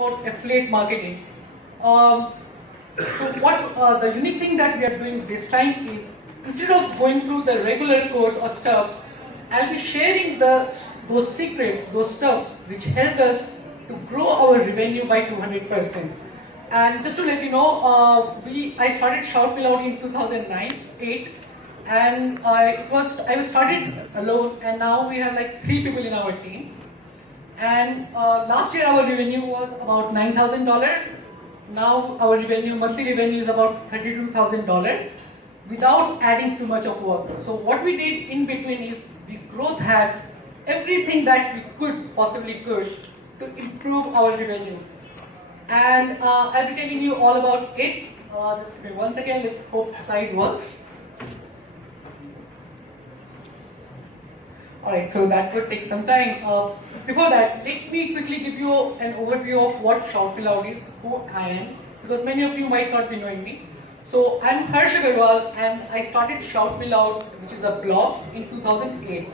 about affiliate marketing. Um, so what the unique thing that we are doing this time is, instead of going through the regular course or stuff, I'll be sharing those secrets, those stuff which helped us to grow our revenue by 200%. And just to let you know, I started Shout Me Loud in 2009-8, and I was started alone, and now we have like 3 people in our team. And last year our revenue was about $9,000. Now our monthly revenue is about $32,000 without adding too much of work. So what we did in between is we growth hacked everything that we possibly could to improve our revenue. And I'll be telling you all about it. Just give me 1 second, let's hope slide works. Alright, so that could take some time. Before that, let me quickly give you an overview of what Shout Me Loud is, who I am, because many of you might not be knowing me. So I'm Agrawal, and I started Shout Me Loud, which is a blog, in 2008.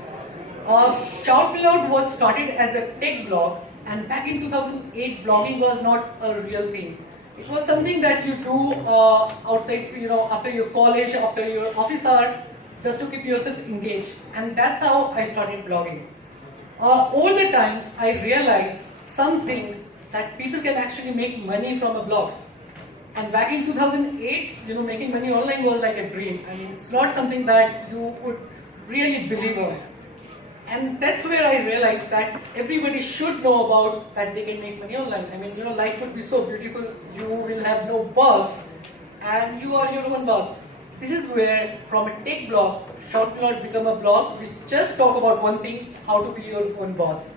Shout Me Loud was started as a tech blog, and back in 2008, blogging was not a real thing. It was something that you do outside, after your college, after your office hour, just to keep yourself engaged. And that's how I started blogging. Over the time, I realized something, that people can actually make money from a blog. And back in 2008, making money online was like a dream. I mean, it's not something that you would really believe on. And that's where I realized that everybody should know about that they can make money online. I mean, life would be so beautiful. You will have no boss, and you are your own boss. This is where, from a tech blog, Shout Me Loud become a blog which just talk about one thing: how to be your own boss.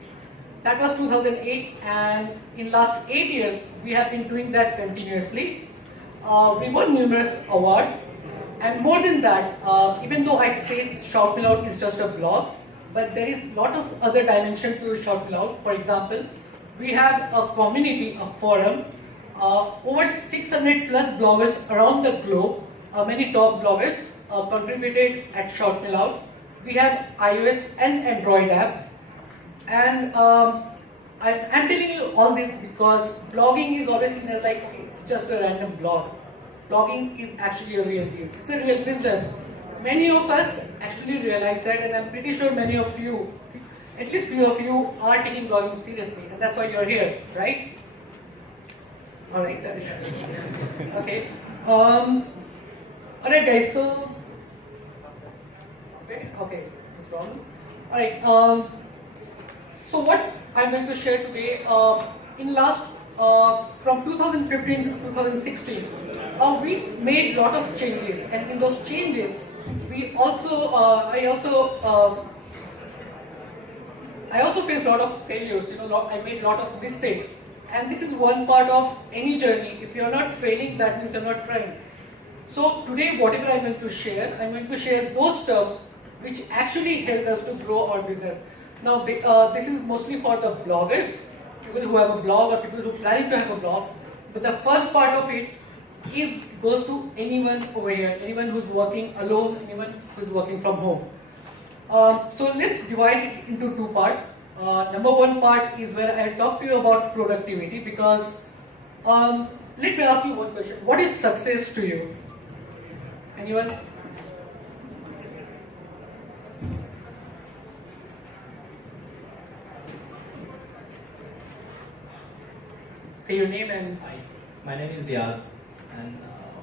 That was 2008, and in last 8 years, we have been doing that continuously. We won numerous awards, and more than that, even though I say Shout Me Loud is just a blog, but there is a lot of other dimension to Shout Me Loud. For example, we have a community, a forum, over 600 plus bloggers around the globe. Many top bloggers contributed at Shout Me Loud. We have iOS and Android app. And I'm telling you all this because blogging is always seen as like it's just a random blog. Blogging is actually a real deal. It's a real business. Many of us actually realize that, and I'm pretty sure many of you, at least few of you, are taking blogging seriously, and that's why you're here, right? All right, guys. Okay. Alright guys, so okay, no problem. Alright, so what I'm going to share today, in last from 2015 to 2016, we made lot of changes, and in those changes, we also I also faced a lot of failures. I made a lot of mistakes, and this is one part of any journey. If you're not failing, that means you're not trying. So today, whatever I'm going to share those stuff which actually helped us to grow our business. Now, this is mostly for the bloggers, people who have a blog or people who are planning to have a blog. But the first part of it goes to anyone over here, anyone who's working alone, anyone who's working from home. So let's divide it into two parts. Number one part is where I'll talk to you about productivity, because let me ask you one question. What is success to you? Anyone? Say your name and... Hi, my name is Riaz, and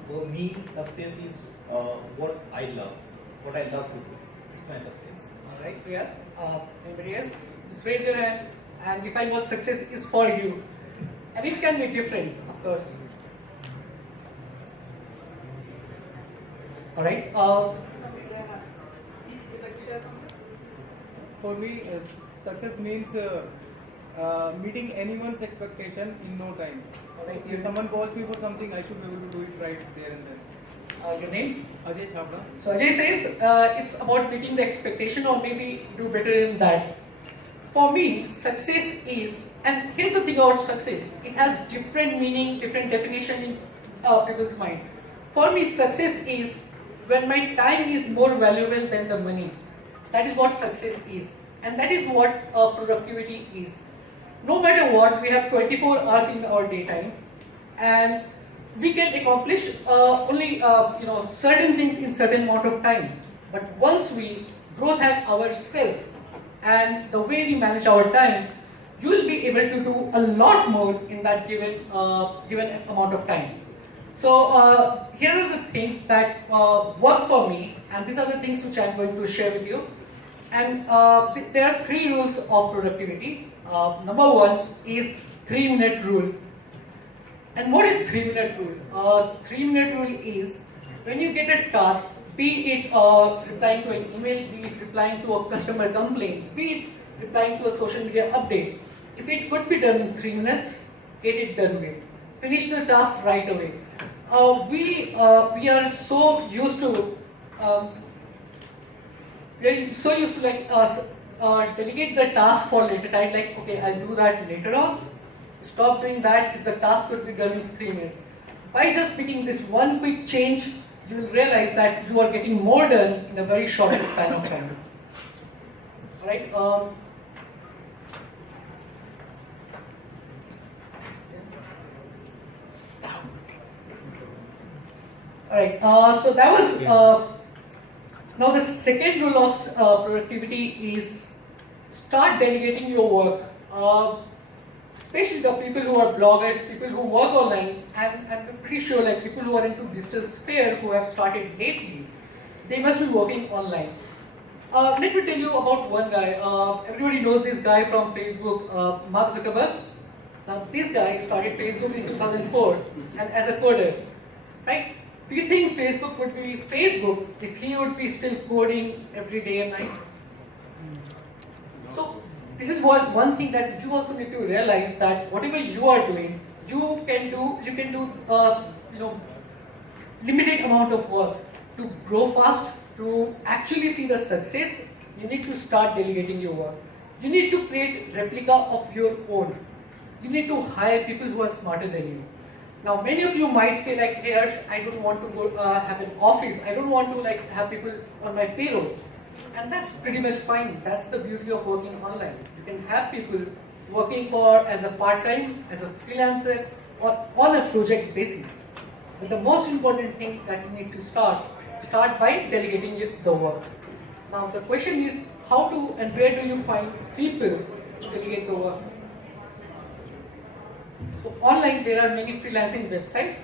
for me, success is what I love to do. It's my success. Alright, Riaz. Anybody else? Just raise your hand and define what success is for you. And it can be different, of course. Alright. For me, success means meeting anyone's expectation in no time. Right. If someone calls me for something, I should be able to do it right there and then. Your name? Ajay Chhabra. So Ajay says it's about meeting the expectation, or maybe do better than that. For me, success is, and here's the thing about success, it has different meaning, different definition in people's mind. For me, success is when my time is more valuable than the money. That is what success is, and that is what productivity is. no matter what, we have 24 hours in our daytime, and we can accomplish only certain things in certain amount of time. But once we grow that ourselves and the way we manage our time, you will be able to do a lot more in that given amount of time. So here are the things that work for me, and these are the things which I'm going to share with you. And there are 3 rules of productivity. Number 1 is 3-minute rule. And what is 3-minute rule? 3-minute rule is when you get a task, be it replying to an email, be it replying to a customer complaint, be it replying to a social media update. If it could be done in 3 minutes, get it done with. Finish the task right away. We are so used to delegate the task for later time. Like, okay, I'll do that later on. Stop doing that if the task could be done in 3 minutes. By just making this one quick change, you will realize that you are getting more done in a very short span of time. Alright? Alright, so that was, now the second rule of productivity is start delegating your work. Especially the people who are bloggers, people who work online, and I'm pretty sure like people who are into digital sphere who have started lately, they must be working online. Let me tell you about one guy. Everybody knows this guy from Facebook, Mark Zuckerberg. Now this guy started Facebook in 2004 and as a coder, right? Do you think Facebook would be Facebook if he would be still coding every day and night? So this is one thing that you also need to realize, that whatever you are doing, you can do limited amount of work. To grow fast, to actually see the success, you need to start delegating your work. You need to create replica of your own. You need to hire people who are smarter than you. Now, many of you might say like, hey Harsh, I don't want to go have an office. I don't want to like have people on my payroll. And that's pretty much fine. That's the beauty of working online. You can have people working as a part-time, as a freelancer, or on a project basis. But the most important thing that you need to start by delegating the work. Now the question is, how to and where do you find people to delegate the work? So online there are many freelancing websites.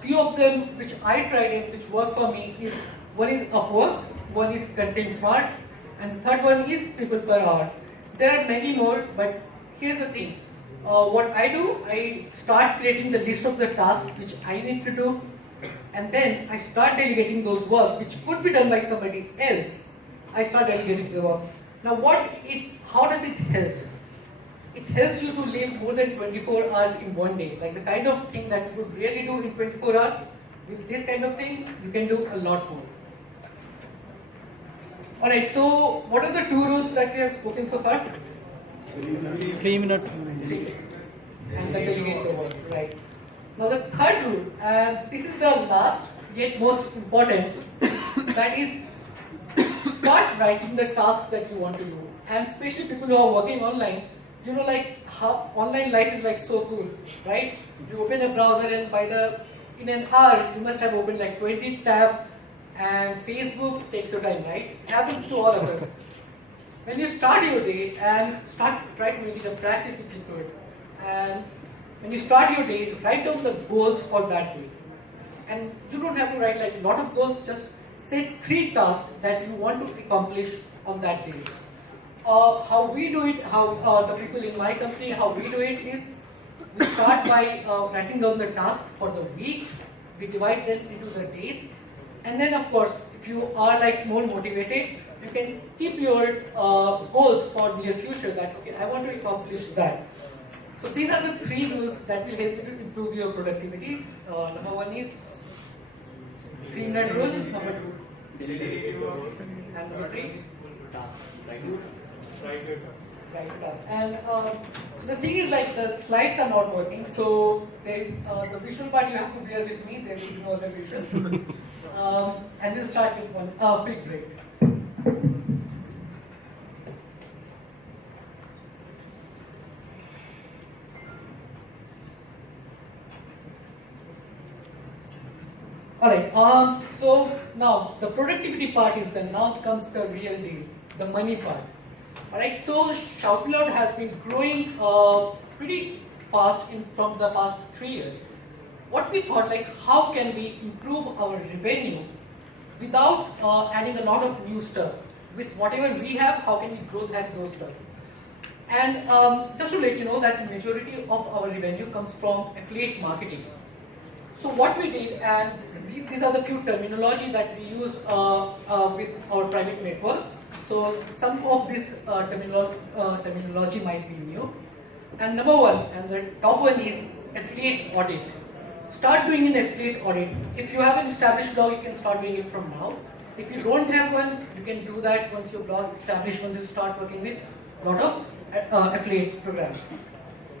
Few of them which I tried and which work for me is, one is Upwork, one is Content Mart, and the third one is People Per Hour. There are many more, but here's the thing. What I do, I start creating the list of the tasks which I need to do, and then I start delegating those work which could be done by somebody else. I start delegating the work. Now how does it help? It helps you to live more than 24 hours in one day. Like the kind of thing that you could really do in 24 hours, with this kind of thing, you can do a lot more. Alright, so what are the 2 rules that we have spoken so far? 3-minute. 3. And the delegate the work, right. Now the third rule, and this is the last yet most important, that is start writing the task that you want to do. And especially people who are working online, you know, like how online life is like so cool, right? You open a browser and in an hour you must have opened like 20 tabs, and Facebook takes your time, right? It happens to all of us. When you start your day and try to make it a practice if you could, and when you start your day, write down the goals for that day. And you don't have to write like a lot of goals, just set 3 tasks that you want to accomplish on that day. How we do it, how the people in my company, how we do it is, we start by writing down the tasks for the week, we divide them into the days, and then of course, if you are like more motivated, you can keep your goals for near future, that okay, I want to accomplish that. So these are the 3 rules that will help you to improve your productivity. Number 1 is 3-minute rule, number 2, and number 3, right task. And the thing is like the slides are not working, so there is the visual part you have to bear with me, there will be no other visuals. And we'll start with one quick break. Alright, so now the productivity part is the now comes the real deal, the money part. Alright, so Shoutmeloud has been growing pretty fast from the past 3 years. What we thought, like, how can we improve our revenue without adding a lot of new stuff? With whatever we have, how can we grow that those stuff? And just to let you know that majority of our revenue comes from affiliate marketing. So what we did, and these are the few terminology that we use with our private network. So some of this terminology might be new. And number one, and the top one is affiliate audit. Start doing an affiliate audit. If you have an established blog, you can start doing it from now. If you don't have one, you can do that once your blog is established, once you start working with a lot of affiliate programs.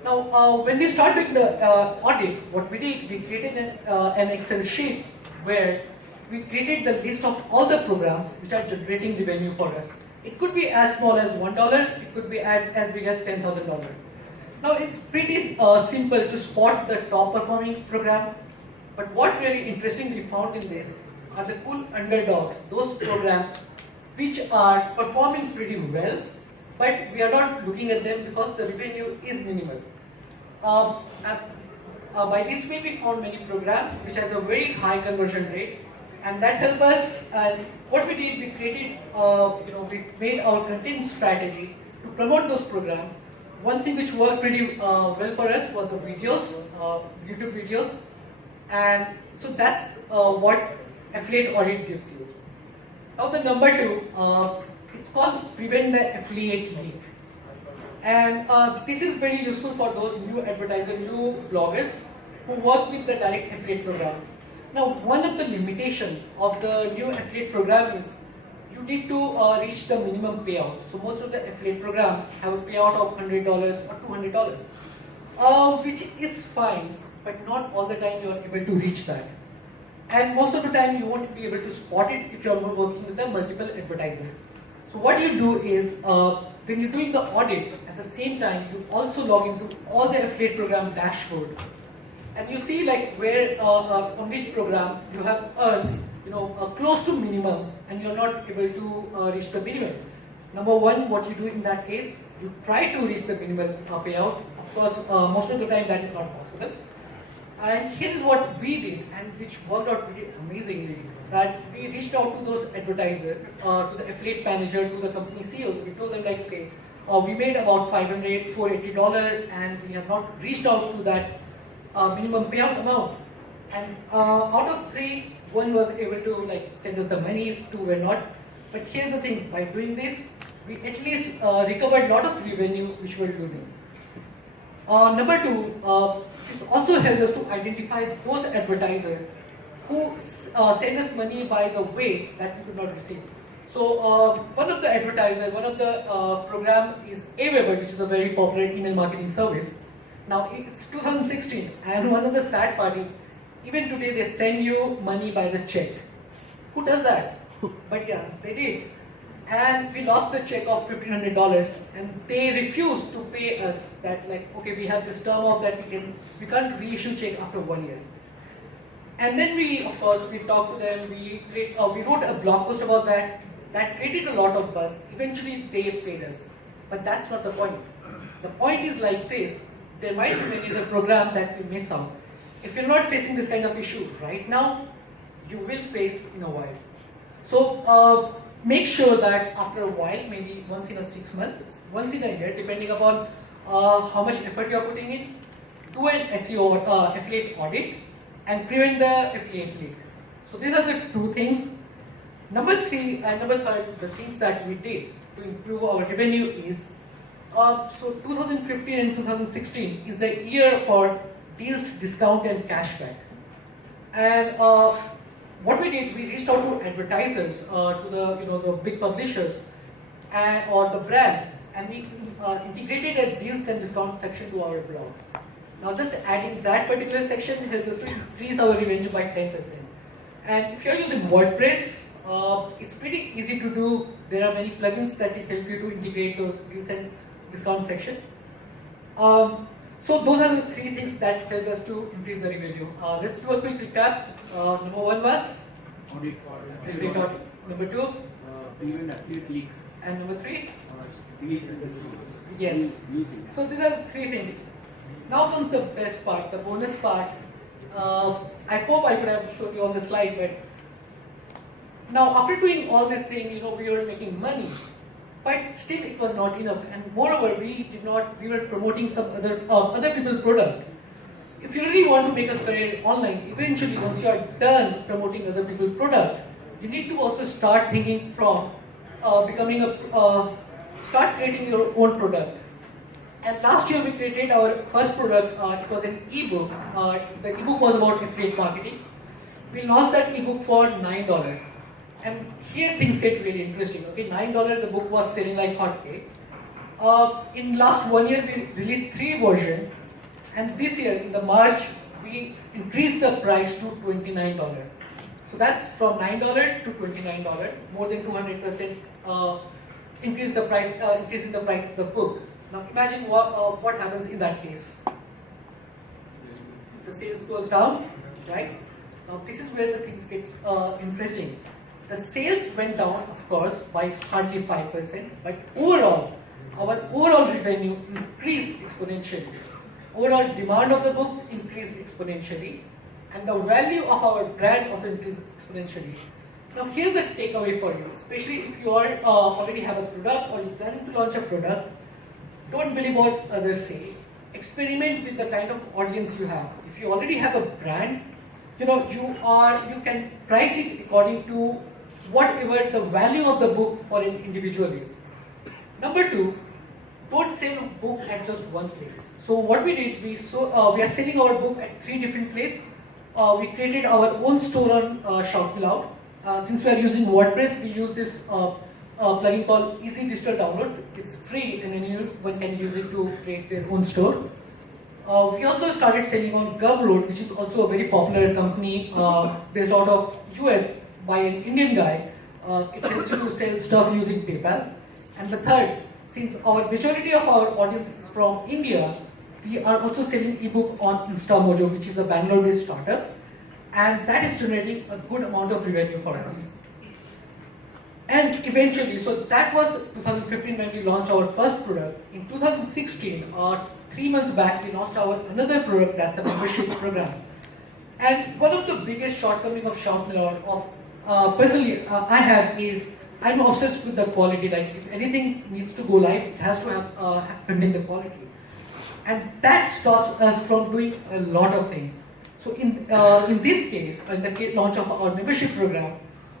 Now, when we start doing the audit, what we did, we created an Excel sheet where we created the list of all the programs which are generating revenue for us. It could be as small as $1, it could be as big as $10,000. Now, it's pretty simple to spot the top performing program, but what really interesting we found in this are the cool underdogs, those programs which are performing pretty well, but we are not looking at them because the revenue is minimal. By this way, we found many programs which has a very high conversion rate, and that helped us. And what we did, we created, we made our content strategy to promote those programs. One thing which worked pretty well for us was the videos, YouTube videos, and so that's what affiliate audit gives you. Now the number two, it's called prevent the affiliate leak. And this is very useful for those new advertisers, new bloggers who work with the direct affiliate program. Now, one of the limitations of the new affiliate program is you need to reach the minimum payout. So most of the affiliate program have a payout of $100 or $200, which is fine, but not all the time you are able to reach that. And most of the time you won't be able to spot it if you are working with a multiple advertiser. So what you do is, when you're doing the audit, at the same time, you also log into all the affiliate program dashboard. And you see like where on which program you have earned, close to minimum, and you're not able to reach the minimum. Number one, what you do in that case, you try to reach the minimum payout. Of course, most of the time that is not possible. And here is what we did, and which worked out pretty amazingly. That we reached out to those advertisers, to the affiliate manager, to the company CEOs. We told them like, okay, we made about $480, and we have not reached out to that minimum payout amount. And out of three, one was able to like send us the money, two were not. But here's the thing: by doing this, we at least recovered a lot of revenue which we were losing. Number two, this also helped us to identify those advertisers who send us money by the way that we could not receive. So one of the advertisers, one of the program is Aweber, which is a very popular email marketing service. Now it's 2016, and one of the sad part is, even today they send you money by the check. Who does that? But yeah, they did. And we lost the check of $1,500, and they refused to pay us that, like, okay, we have this term of that we can't reissue check after 1 year. And then we, of course, we talked to them, we wrote a blog post about that. That created a lot of buzz. Eventually they paid us. But that's not the point. The point is like this: there might be a program that we miss out. If you're not facing this kind of issue right now, you will face in a while. So make sure that after a while, maybe once in a 6 months, once in a year, depending upon how much effort you're putting in, do an SEO or affiliate audit and prevent the affiliate leak. So these are the two things. Number three and number third, the things that we did to improve our revenue is, so 2015 and 2016 is the year for deals, discount and cashback. And what we did, we reached out to advertisers, to the big publishers or the brands, and we integrated a deals and discount section to our blog. Now just adding that particular section helped us to increase our revenue by 10%. And if you're using WordPress, it's pretty easy to do. There are many plugins that will help you to integrate those deals and discount section. So those are the three things that help us to increase the revenue. Let's do a quick recap. Number one was Audit. audit audit. Number two Premium affiliate leak. and number three. Release. Yes. New things. So these are the three things. Now comes the best part, the bonus part. I hope I could have shown you on the slide, but now after doing all this thing, we were making money, but still it was not enough. And moreover, we were promoting some other people's product. If you really want to make a career online, eventually once you are done promoting other people's product, you need to also start thinking from start creating your own product. And last year we created our first product. It was an ebook. The ebook was about affiliate marketing. We launched that ebook for $9. And here things get really interesting. Okay, $9 the book was selling like hotcake. In last 1 year we released 3 versions, and this year in the March we increased the price to $29. So that's from $9 to $29, more than 200% increase the price, increasing the price of the book. Now imagine what happens in that case. The sales goes down, right? Now this is where the things gets interesting. The sales went down, of course, by hardly 5%, but overall, our overall revenue increased exponentially. Overall demand of the book increased exponentially, and the value of our brand also increased exponentially. Now here's the takeaway for you, especially if you are already have a product or you plan to launch a product. Don't believe what others say. Experiment with the kind of audience you have. If you already have a brand, you can price it according to whatever the value of the book for an individual is. Number 2, don't sell a book at just one place. So what we did, we are selling our book at 3 different places. We created our own store on Shout Me Loud. Since we are using WordPress, we use this plugin called Easy Digital Downloads. It's free and anyone can use it to create their own store. We also started selling on Gumroad, which is also a very popular company based out of US by an Indian guy. It helps you to sell stuff using PayPal. And the third, since our majority of our audience is from India, we are also selling ebook on InstaMojo, which is a Bangalore-based startup, and that is generating a good amount of revenue for us. And eventually, so that was 2015 when we launched our first product. In 2016, 3 months back, we launched our another product, that's a membership program. And one of the biggest shortcomings of Shout Me Loud, personally I have, is I'm obsessed with the quality. Like if anything needs to go live, it has to have contain the quality. And that stops us from doing a lot of things. So in this case, in the launch of our membership program,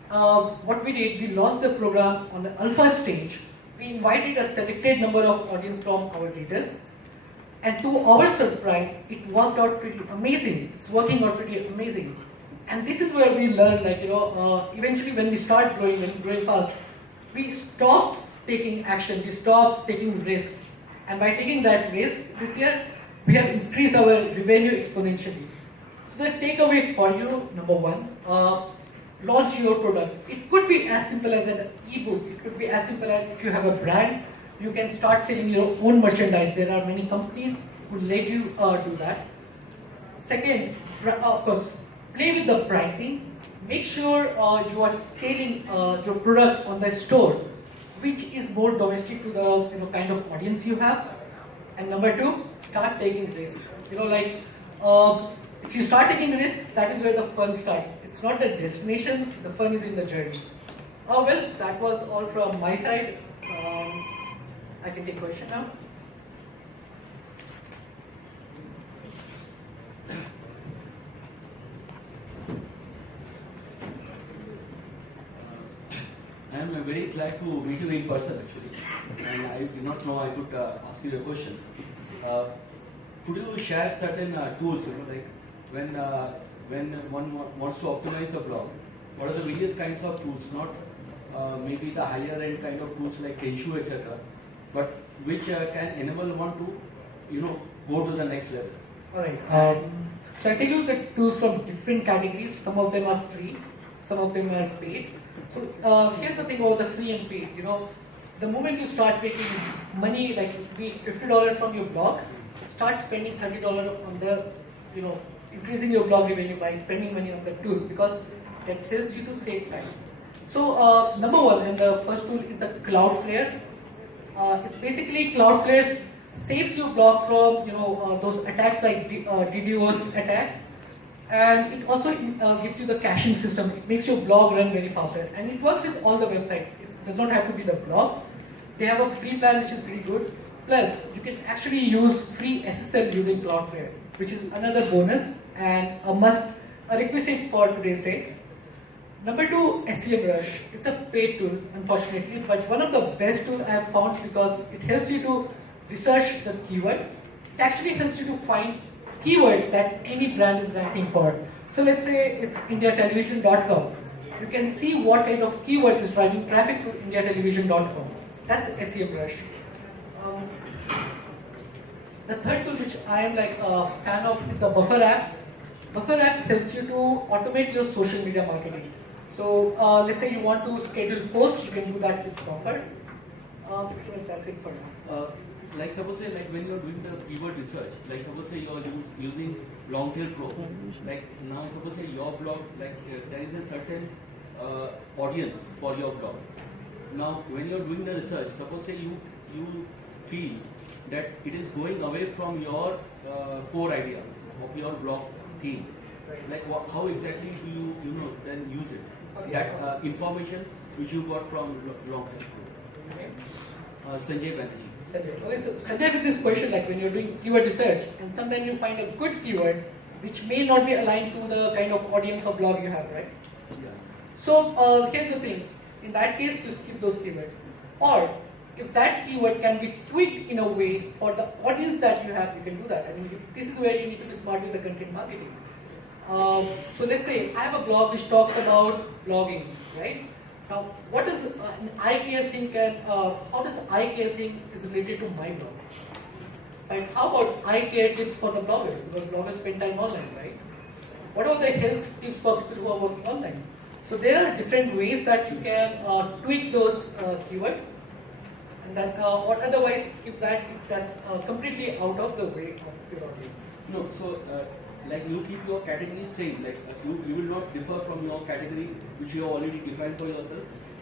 what we did, we launched the program on the alpha stage. We invited a selected number of audience from our readers, and to our surprise, it worked out pretty amazing. It's working out pretty amazing. And this is where we learn, eventually when we start growing fast, we stop taking action, we stop taking risk. And by taking that risk, this year, we have increased our revenue exponentially. So the takeaway for you, number 1, launch your product. It could be as simple as an ebook. It could be as simple as if you have a brand, you can start selling your own merchandise. There are many companies who let you do that. Second, of course, play with the pricing. Make sure you are selling your product on the store, which is more domestic to the kind of audience you have. And number 2, start taking risks. If you start taking risks, that is where the fun starts. It's not the destination, the fun is in the journey. Well, that was all from my side. I can take a question now. I am very glad to meet you in person actually, and I did not know I could ask you a question. Could you share certain tools, like when one wants to optimize the blog, what are the various kinds of tools, not maybe the higher end kind of tools like Kenshu, etc., but which can enable one to go to the next level? Alright, so I'll tell you the tools from different categories. Some of them are free, some of them are paid. So here's the thing about the free and paid. The moment you start making money, like $50 from your blog, start spending $30 on the, increasing your blog revenue by spending money on the tools, because that helps you to save time. So number one, and the first tool is the Cloudflare. It's basically Cloudflare saves your blog from those attacks like DDoS attack, and it also gives you the caching system. It makes your blog run very faster, and it works with all the websites. It does not have to be the blog. They have a free plan which is pretty good. Plus, you can actually use free SSL using Cloudflare, which is another bonus and a requisite for today's date. Number two, SEMrush. It's a paid tool, unfortunately, but one of the best tools I have found because it helps you to research the keyword. It actually helps you to find keyword that any brand is ranking for. So let's say it's indiatelevision.com. You can see what kind of keyword is driving traffic to indiatelevision.com. That's SEMrush. The third tool which I am like a fan of is the Buffer app. Buffer app helps you to automate your social media marketing. So let's say you want to schedule posts, you can do that with Buffer. That's it for now. Like suppose say like when you're doing the keyword research, like suppose say you're using long tail pro, like now suppose say your blog, like there is a certain audience for your blog. Now when you're doing the research, suppose say you feel that it is going away from your core idea of your blog theme. Like how exactly do you then use it? Okay. That information which you got from long tail pro. Okay. Sanjay Banerjee. Sanjay. Okay, so Sanjay, with this question, like when you're doing keyword research, and sometimes you find a good keyword which may not be aligned to the kind of audience or blog you have, right? Yeah. So here's the thing. In that case, just skip those keywords. Or if that keyword can be tweaked in a way for the audience that you have, you can do that. I mean, this is where you need to be smart with the content marketing. So let's say I have a blog which talks about blogging, right? Now, what does an eye care thing how does eye care thing is related to my blog? Right? How about eye care tips for the bloggers? Because bloggers spend time online, right? What about the health tips for people who are working online? So there are different ways that you can tweak those keywords, and then or otherwise skip that if that's completely out of the way of your audience. No, so like you keep your category same, like you will not differ from your category which you have already defined for yourself.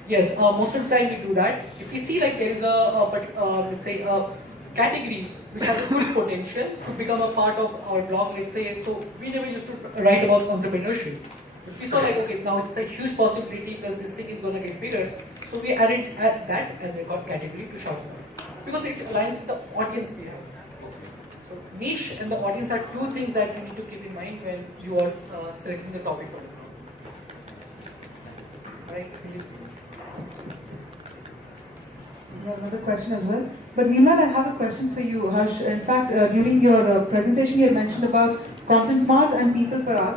Yes, most of the time we do that. If we see like there is let's say a category which has a good potential to become a part of our blog, let's say, so we never used to write about entrepreneurship. But we saw like, okay, now it's a huge possibility because this thing is going to get bigger. So we added that as a category to shout about because it aligns with the audience we have. So niche and the audience are two things that you need to keep in mind when you are selecting the topic for the blog. Right? Another question as well. But Nirmal, I have a question for you, Harsh. In fact, during your presentation, you had mentioned about content mart and people per hour.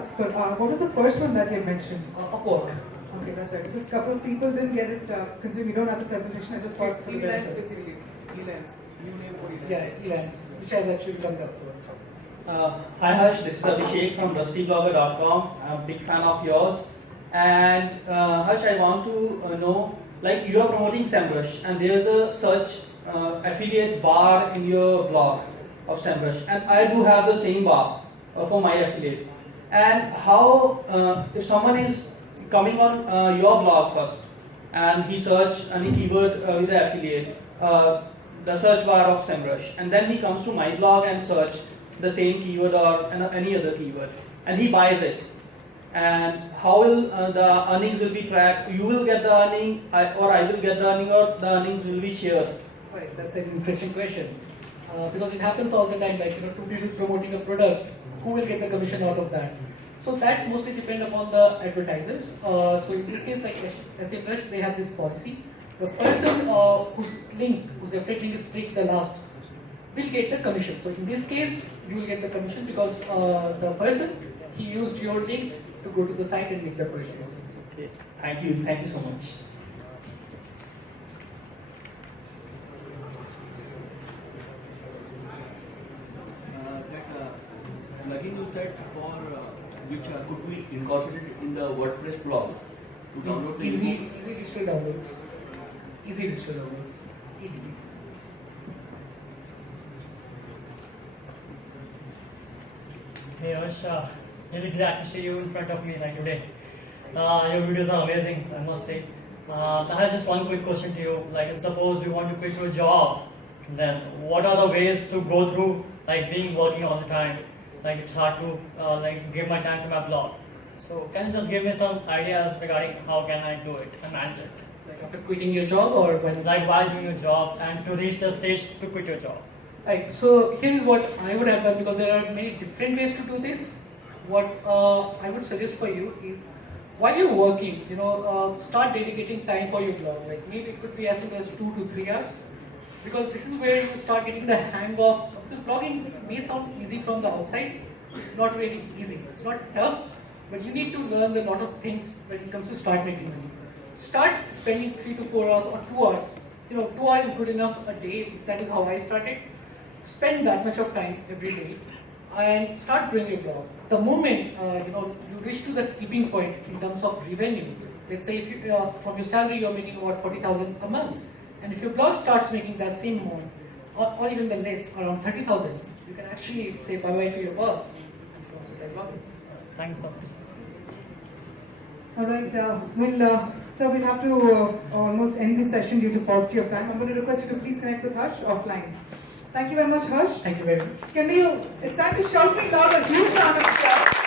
What was the first one that you had mentioned? Upwork. Okay, that's right. Because a couple of people didn't get it because we don't have the presentation. I just thought Elance basically. Elance. New name for Elance. Yeah, Elance, which has actually become the Upwork. Hi Harsh, this is Abhishek from rustyblogger.com. I'm a big fan of yours. And Harsh, I want to know, like you are promoting SEMrush and there's a search affiliate bar in your blog of SEMrush, and I do have the same bar for my affiliate. And how, if someone is coming on your blog first and he search any keyword with the affiliate, the search bar of SEMrush, and then he comes to my blog and search the same keyword or any other keyword, and he buys it. And how will the earnings will be tracked? You will get the earning, or I will get the earning, or the earnings will be shared? Right, that's an interesting question. Because it happens all the time, like two people promoting a product, who will get the commission out of that? So that mostly depends upon the advertisers. So in this case, like SEMrush, they have this policy. The person whose affiliate link is clicked the last, will get the commission. So in this case, you will get the commission because the person, he used your link to go to the site and make the purchase. Okay, thank you so much. That plugin you said for which could be incorporated in the WordPress blog to download the Easy digital downloads. Easy digital downloads. Easy. Hey Harsh, really glad to see you in front of me like today. Your videos are amazing, I must say. I have just one quick question to you. Like, suppose you want to quit your job, then what are the ways to go through like being working all the time? Like, it's hard to like give my time to my blog. So, can you just give me some ideas regarding how can I do it and manage it? Like after quitting your job or when? Like while doing your job and to reach the stage to quit your job. Right, so here is what I would have done, because there are many different ways to do this. What I would suggest for you is, while you're working, start dedicating time for your blog. Like maybe it could be as little as 2 to 3 hours, because this is where you start getting the hang of. Because blogging may sound easy from the outside, it's not really easy. It's not tough, but you need to learn a lot of things when it comes to start making money. Start spending 3 to 4 hours or 2 hours. 2 hours is good enough a day. That is how I started. Spend that much of time every day and start growing your blog. The moment you reach to the tipping point in terms of revenue, let's say if you from your salary you're making about 40,000 a month, and if your blog starts making that same amount or even the less, around 30,000, you can actually say bye bye to your boss. Thanks so much. All right, so we'll have to almost end this session due to paucity of time. I'm going to request you to please connect with Harsh offline. Thank you very much, Harsh. Thank you very much. It's time to shout me loud a huge round of applause.